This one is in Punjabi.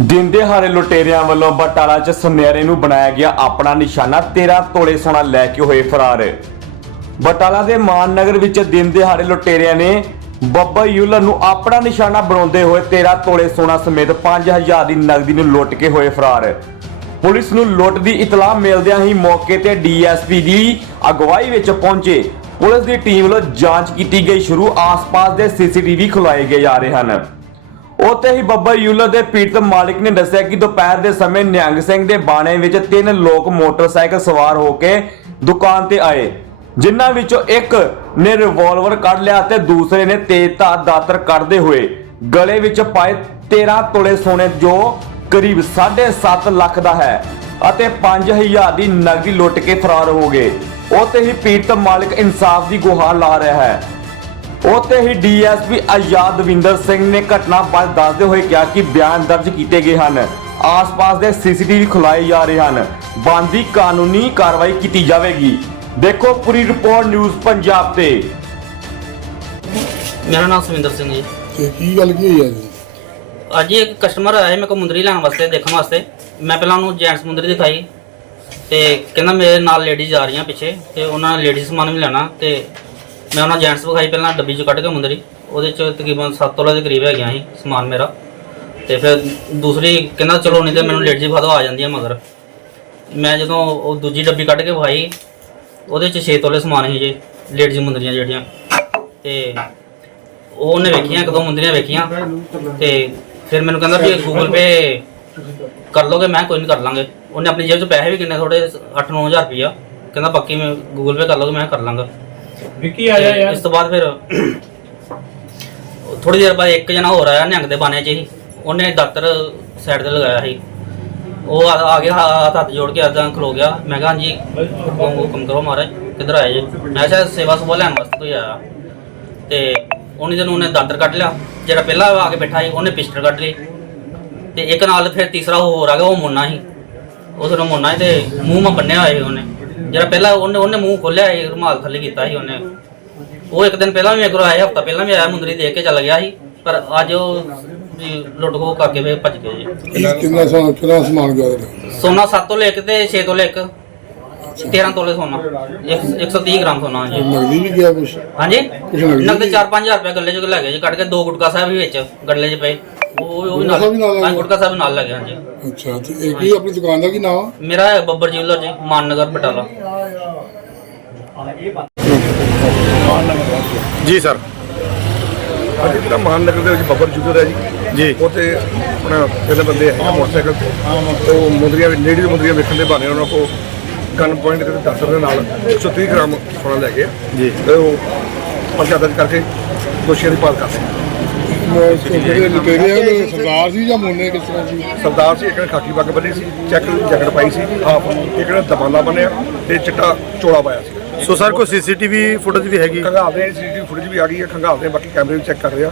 ਦਿਨ ਦਿਹਾੜੇ ਲੁਟੇਰਿਆਂ ਵੱਲੋਂ ਬਟਾਲਾ 'ਚ ਸੁਨਿਆਰੇ ਨੂੰ ਬਣਾਇਆ ਗਿਆ ਆਪਣਾ ਨਿਸ਼ਾਨਾ 13 ਤੋਲੇ ਸੋਨਾ ਲੈ ਕੇ ਹੋਏ ਫਰਾਰ। ਬਟਾਲਾ ਦੇ ਮਾਨ ਵਿੱਚ ਦਿਨ ਦਿਹਾੜੇ ਲੁਟੇਰਿਆਂ ਨੇ ਬੱਬਾ ਯੂਲਰ ਨੂੰ ਆਪਣਾ ਨਿਸ਼ਾਨਾ ਬਣਾਉਂਦੇ ਹੋਏ 13 ਤੋਲੇ ਸੋਨਾ ਸਮੇਤ 5000 ਦੀ ਨਗਦੀ ਨੂੰ ਲੁੱਟ ਕੇ ਹੋਏ ਫਰਾਰ। ਪੁਲਿਸ ਨੂੰ ਲੁੱਟ ਦੀ ਇਤਲਾਹ ਮਿਲਦਿਆਂ ਹੀ ਮੌਕੇ ਤੇ ਡੀਐਸਪੀ ਦੀ ਅਗਵਾਈ ਵਿੱਚ ਪਹੁੰਚੇ। ਪੁਲਿਸ ਦੀ ਟੀਮ ਵੱਲੋਂ ਜਾਂਚ ਕੀਤੀ ਗਈ। ਸ਼ੁਰੂ ਆਸ-ਪਾਸ ਦੇ ਸੀਸੀਟੀਵੀ ਖੁਲਾਏ ਗਏ ਜਾ ਰਹੇ ਹਨ। ਉੱਥੇ ਹੀ ਬੱਬਾ ਯੂਲਰ ਦੇ ਪੀੜਤ ਮਾਲਿਕ ਨੇ ਦੱਸਿਆ ਕਿ ਦੁਪਹਿਰ ਦੇ ਸਮੇਂ ਨਿਹੰਗ ਸਿੰਘ ਦੇ ਬਾਣੇ ਵਿੱਚ ਤਿੰਨ ਲੋਕ ਮੋਟਰਸਾਈਕਲ ਸਵਾਰ ਹੋ ਕੇ ਦੁਕਾਨ ਤੇ ਆਏ, ਜਿਨ੍ਹਾਂ ਵਿੱਚੋਂ ਇੱਕ ਨੇ ਰਿਵਾਲਵਰ ਕੱਢ ਲਿਆ ਤੇ ਦੂਸਰੇ ਨੇ ਤੇਜ਼ਧਾਰ ਦਾਤਰ ਕੱਢਦੇ ਹੋਏ ਗਲੇ ਵਿੱਚ ਪਾਏ 13 ਤੋਲੇ ਸੋਨੇ ਜੋ ਕਰੀਬ 7.5 ਲੱਖ ਦਾ ਹੈ ਅਤੇ 5000 ਦੀ ਨਕਦੀ ਲੁੱਟ ਕੇ ਫਰਾਰ ਹੋ ਗਏ। ਉੱਥੇ ਹੀ ਪੀੜਤ ਮਾਲਿਕ ਇਨਸਾਫ ਦੀ ਗੁਹਾਰ ਲਾ ਰਿਹਾ ਹੈ। ਉੱਥੇ ਹੀ ਡੀਐਸਪੀ ਆਜ਼ਾਦ ਦਵਿੰਦਰ ਸਿੰਘ ਨੇ ਘਟਨਾ ਬਾਰੇ ਦੱਸਦੇ ਹੋਏ ਕਿਹਾ ਕਿ ਬਿਆਨ ਦਰਜ ਕੀਤੇ ਗਏ ਹਨ। ਆਸ-ਪਾਸ ਦੇ ਸੀਸੀਟੀਵੀ ਖੁਲਾਏ ਜਾ ਰਹੇ ਹਨ। ਬੰਦੀ ਕਾਨੂੰਨੀ ਕਾਰਵਾਈ ਕੀਤੀ ਜਾਵੇਗੀ। ਦੇਖੋ ਪੂਰੀ ਰਿਪੋਰਟ ਨਿਊਜ਼ ਪੰਜਾਬ ਤੇ। ਮੇਰਾ ਨਾਮ ਸੁਵਿੰਦਰ ਸਿੰਘ ਜੀ। ਤੇ ਕੀ ਗੱਲ ਕੀ ਹੋਈ ਆ ਜੀ? ਅੱਜ ਇੱਕ ਕਸਟਮਰ ਆਇਆ ਮੇਰੇ ਕੋਲ ਮੁੰਦਰੀ ਲੈਣ ਵਾਸਤੇ ਦੇਖਣ ਵਾਸਤੇ। ਮੈਂ ਪਹਿਲਾਂ ਉਹਨੂੰ ਜੈਂਟਸ ਮੁੰਦਰੀ ਦਿਖਾਈ। ਤੇ ਕਹਿੰਦਾ ਮੇਰੇ ਨਾਲ ਲੇਡੀਜ਼ ਆ ਰਹੀਆਂ ਪਿੱਛੇ ਤੇ ਉਹਨਾਂ ਨੇ ਲੇਡੀਜ਼ ਸਮਾਨ ਵੀ ਲੈਣਾ ਤੇ ਮੈਂ ਉਹਨਾਂ ਜੈਂਟਸ ਵਿਖਾਈ ਪਹਿਲਾਂ ਡੱਬੀ ਚੋਂ ਕੱਢ ਕੇ ਮੁੰਦਰੀ, ਉਹਦੇ ਚ ਤਕਰੀਬਨ 7 ਤੋਲੇ ਦੇ ਕਰੀਬ ਹੈਗੀਆਂ ਸੀ ਸਮਾਨ ਮੇਰਾ। ਤੇ ਫਿਰ ਦੂਸਰੀ ਕਹਿੰਦਾ ਚਲੋ ਨਹੀਂ ਤੇ ਮੈਨੂੰ ਲੇਡੀਜ਼ ਵਿਖਾ ਦਿਓ, ਆ ਹੈ ਮਗਰ। ਮੈਂ ਜਦੋਂ ਉਹ ਦੂਜੀ ਡੱਬੀ ਕੱਢ ਕੇ ਵਿਖਾਈ, ਉਹਦੇ ਚ 6 ਤੋਲੇ ਸਮਾਨ ਸੀ ਜੇ, ਲੇਡੀਜ਼ ਮੁੰਦਰੀਆਂ ਜਿਹੜੀਆਂ। ਤੇ ਉਹ ਉਹਨੇ ਵੇਖੀਆਂ, ਇੱਕ ਦੋ ਮੁੰਦਰੀਆਂ ਵੇਖੀਆਂ। ਤੇ ਫਿਰ ਮੈਨੂੰ ਕਹਿੰਦਾ ਵੀ ਗੂਗਲ ਪੇ ਕਰ ਲੋਗੇ, ਮੈਂ ਕੋਈ ਨਹੀਂ ਕਰ ਲਾਂਗੇ। ਉਹਨੇ ਆਪਣੀ ਜੇਬ 'ਚ ਪੈਸੇ ਵੀ ਕਿੰਨੇ ਥੋੜੇ 8-9000 ਰੁਪਇਆ ਕਹਿੰਦਾ ਪੱਕੀ ਮੈਂ ਗੂਗਲ ਪੇ ਕਰ ਲੋਗੇ, ਮੈਂ ਕਰ ਲਾਂਗਾ। ਵਿੱਕੀ ਆ ਜਾ ਯਾਰ। ਇਸ ਤੋਂ ਬਾਅਦ ਫਿਰ ਥੋੜੀ ਦੇਰ ਬਾਅਦ ਇੱਕ ਜਣਾ ਹੋਰ ਆਇਆ ਨਿਹੰਗ ਦੇ ਬਾਣੇ 'ਚ ਹੀ। ਉਹਨੇ ਦਾਤਰ ਸਾਈਡ ਤੇ ਲਗਾਇਆ ਸੀ। ਉਹ ਆ ਆ ਗਿਆ, ਹੱਥ ਹੱਥ ਜੋੜ ਕੇ ਏਦਾਂ ਖਲੋ ਗਿਆ। ਮੈਂ ਕਿਹਾ, ਹਾਂਜੀ, ਹੁਕਮ ਹੁਕਮ ਕਰੋ ਮਹਾਰਾਜ, ਕਿੱਧਰ ਆਏ ਜੀ? ਮੈਂ ਕਿਹਾ, ਸੇਵਾ ਸੁਭਾ ਲੈਣ ਵਾਸਤੇ ਕੋਈ ਆਇਆ। ਤੇ ਉਹਨੇ ਜਦੋਂ ਉਹਨੇ ਦਾਤਰ ਕੱਢ ਲਿਆ, ਜਿਹੜਾ ਪਹਿਲਾਂ ਆ ਕੇ ਬੈਠਾ ਸੀ, ਉਹਨੇ ਪਿਸਟਲ ਕੱਢ ਲਈ। ਤੇ ਇੱਕ ਨਾਲ ਫਿਰ ਤੀਸਰਾ ਹੋਰ ਆ ਗਿਆ, ਉਹ ਮੁੰਨਾ ਸੀ। ਉਸ ਨੂੰ ਮੁੰਨਾ ਸੀ ਤੇ ਮੂੰਹ ਮਾ ਬੰਨਿਆ ਹੋਇਆ ਸੀ ਉਹਨੇ। ਜਿਹੜਾ ਪਹਿਲਾਂ ਉਹਨੇ ਉਹਨੇ ਮੂੰਹ ਖੋਲਿਆ ਸੀ ਰੁਮਾਲ ਥੱਲੇ ਕੀਤਾ ਸੀ ਉਹਨੇ। ਉਹ ਇੱਕ ਦਿਨ ਪਹਿਲਾਂ ਵੀ ਮੇਰੇ ਕੋਲ ਆਇਆ ਹਫਤਾ ਪਹਿਲਾਂ ਵੀ ਆਇਆ ਮੁੰਦਰੀ ਦੇਖ ਕੇ ਚੱਲ ਗਿਆ ਸੀ ਪਰ ਅੱਜ ਉਹ ਵੀ ਲੁੱਟ ਖੋਹ ਕਰਕੇ ਫੇਰ ਭੱਜ ਗਏ ਜੀ। ਕਿੰਨਾ ਸੋਨਾ ਕਿੰਨਾ ਸਮਾਨ ਗਿਆ ਉਹਦਾ? ਸੋਨਾ 7 ਤੋਂ ਲੈ ਕੇ ਤੇ 6 ਤੋਂ ਲੈ ਕੇ 13 ਤੋਲੇ ਸੋਨਾ। ਇੱਕ- 130 ਗ੍ਰਾਮ ਸੋਨਾ ਹਾਂਜੀ। ਨਗਦੀ ਵੀ ਗਿਆ ਕੁਛ? ਹਾਂਜੀ। ਨਗਦੀ ਨਗਦ ਵੀ- 4-5000 ਰੁਪਏ ਗੱਲੇ ਚ ਲੈ ਗਏ ਜੀ ਕੱਢ ਕੇ ਦੋ ਗੁਟਕਾ ਸਾਹਿਬ ਵੀ ਵਿੱਚ ਗੱਲੇ 'ਚ ਪਏ। ਉਹ ਉਹ ਵੀ ਗੁਟਕਾ ਸਾਹਿਬ ਵੀ ਨਾਲ ਨਾਲ ਲੈ ਹਾਂ ਗਏ? ਗੁਟਕਾ ਸਾਹਿਬ ਨਾਲ ਲੱਗੇ ਹਾਂਜੀ। ਅੱਛਾ ਤੇ ਇਹ ਕੀ ਆਪਣੀ ਦੁਕਾਨ ਦਾ ਕੀ ਨਾਮ ਆ? ਮੇਰਾ ਹੈ ਬੱਬਰ ਜਿਵਲਰ ਜੀ ਮਾਨਨਗਰ ਬਟਾਲਾ। ਜੀ ਸਰ। ਅੱਜ ਜਿਹੜਾ ਮਾਨ ਨਗਰ ਦੇ ਵਿੱਚ ਬੱਬਰ ਜੁਗਰ ਹੈ ਜੀ ਜੀ। ਉੱਥੇ ਆਪਣਾ ਜਿਹੜੇ ਬੰਦੇ ਹੈ ਮੋਟਰਸਾਈਕਲ ਤੇ ਉਹ ਮੁੰਦਰੀਆਂ ਲੇਡੀ ਮੁੰਦਰੀਆਂ ਵੇਖਣ ਦੇ ਬਹਾਨੇ ਉਹਨਾਂ ਕੋ ਗਨ ਪੁਆਇੰਟ ਤੇ ਦਾਤਰ ਦੇ ਨਾਲ। 130 ਗ੍ਰਾਮ ਸੋਨਾ ਲੈ ਗਏ ਜੀ। ਤੇ ਉਹ ਪਰਚਾ ਦਰਜ ਕਰਕੇ ਦੋਸ਼ੀਆਂ ਦੀ ਭਾਲ ਕਰ ਰਹੇ ਸਰਦਾਰ ਸੀ ਜਾਂ ਮੋਨੇ ਕਿਸ ਤਰ੍ਹਾਂ ਸੀ ਸਰਦਾਰ ਸੀ ਇੱਕ ਨੇ ਖਾਕੀ ਪੱਗ ਬੰਨੀ ਸੀ ਚੈੱਕ ਜੈਕਟ ਪਾਈ ਸੀ ਆਪ ਇੱਕ ਨੇ ਦਮਾਲਾ ਬੰਨਿਆ ਤੇ ਚਿੱਟਾ ਚੋਲਾ ਪਾਇਆ ਸੀ। ਸੋ ਸਰ ਕੋਈ ਸੀਸੀਟੀਵੀ ਫੁਟੇਜ ਵੀ ਹੈਗੀ? ਖੰਗਾਲਦੇ ਸੀਸੀਟੀਵੀ ਫੁਟੇਜ ਵੀ ਆ ਗਈ ਹੈ ਖੰਗਾਲਦੇ ਬਾਕੀ ਕੈਮਰੇ ਵੀ ਚੈੱਕ ਕਰ ਰਹੇ।